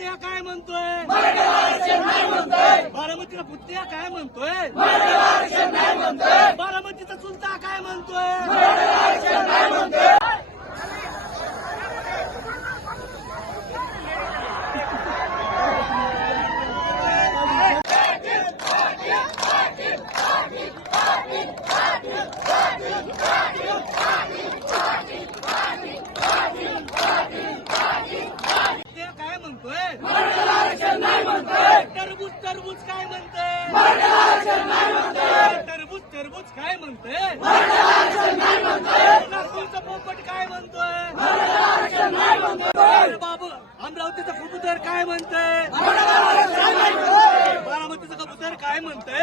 पुत्या काय म्हणतोय? बारामतीला पुत्या काय म्हणतोय? बारामतीचा चुलता काय म्हणतोय? टरबूज टरबूज काय म्हणते टरबूज टरबूज काय म्हणते नागपूरचं पोपट काय म्हणतोय? बाबू अमरावतीचं कबुतर काय म्हणते बारामतीचं कबुतर काय म्हणते